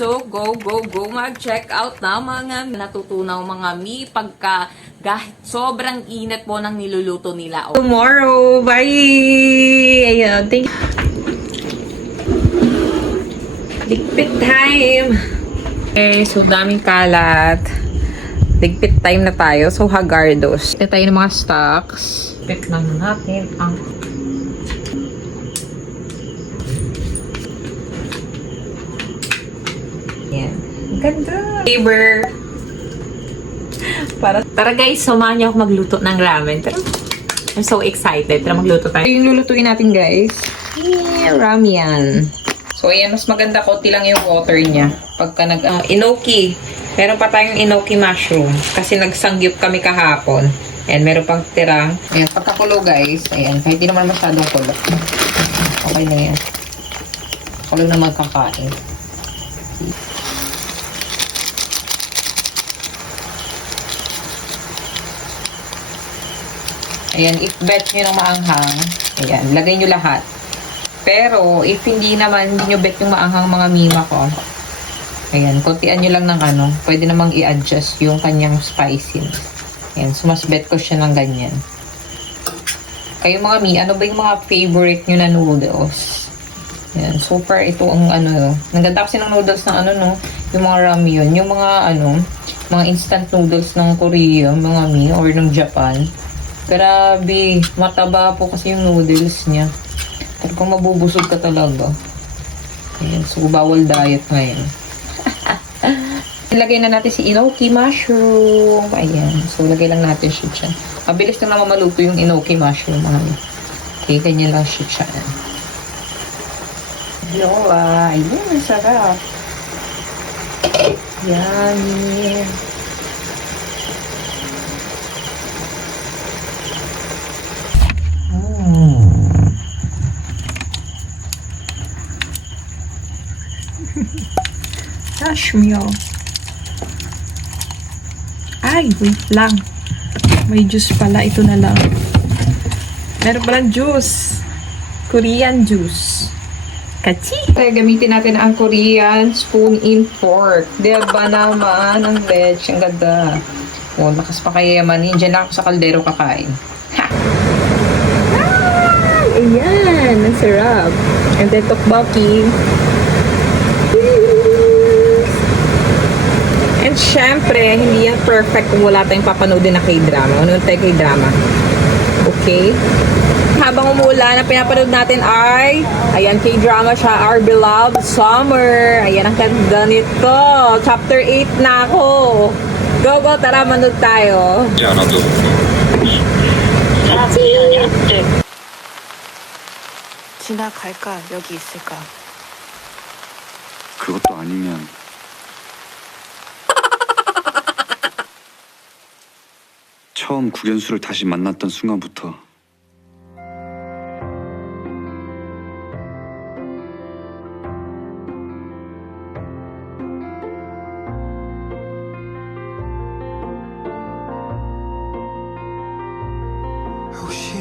So, go mag-check out na mga natutunaw mga mi pagka kahit sobrang init po ng niluluto nila. Tomorrow, bye! Ayan, thank you. Ligpit time! Okay, so daming kalat. Ligpit time na tayo. So, Hagardos. Ito tayo ng mga stocks. Ligpit lang natin ang yan. Ganda! Flavor! Tara guys, samahan niyo ako magluto ng ramen. I'm so excited. Tara magluto tayo. Yung lulutuin natin guys. Ramen. So ayan, mas maganda konti lang yung water niya. Pagka enoki. Meron pa tayong enoki mushroom. Kasi nagsangyup kami kahapon. Ayan, meron pang tirang. Ayan, pagkakulo guys. Ayan, kahit di naman masyadong kulo. Okay na yan. Kulo na magkakain. Ayan, if bet nyo ng maanghang, ayan, lagay nyo lahat. Pero, if hindi naman, hindi nyo bet yung maanghang mga mima ko, ayan, kontian nyo lang ng pwede namang i-adjust yung kanyang spiciness. Ayan, so mas bet ko siya ng ganyan. Kayo mga mi, ano ba yung mga favorite nyo na noodles? Ayan, super ito ang naganda kasi ng noodles ng yung mga ramyun, yung mga mga instant noodles ng Korea, mga mi, or ng Japan. Grabe, mataba po kasi yung noodles niya. Talagang mabubusog ka talaga. Ayan, so bawal diet ngayon. Ilagay na natin si enoki mushroom. Ayan, so lagay lang natin siya dyan. Mabilis na naman maluto yung enoki mushroom. Okay, ganyan lang siya dyan. Yola, ayun, sarap. Yummy. Kashmir. Ay, wait lang. May juice pala. Ito na lang. Meron palang juice. Korean juice. Kachi! Kaya gamitin natin ang Korean spoon-in fork. Diba naman? Ang veg. Ang ganda. Oh, lakas pa kayamanin. Diyan lang ako sa kaldero kakain. Ha! Ah! Ayan! Ang sarap. And then, tteokbokki. And syempre, hindi yan perfect kung wala tayong papanoodin na K-drama. Manood tayo K-drama. Okay? Habang umuulan, ang pinapanood natin ay, ayan, K-drama siya, Our Beloved Summer. Ayan, ang ganda nito. Chapter 8 na ako. Go, tara, manood tayo. 지나갈까? 여기 있을까? 그것도 아니면 처음 국연수를 다시 만났던 순간부터 혹시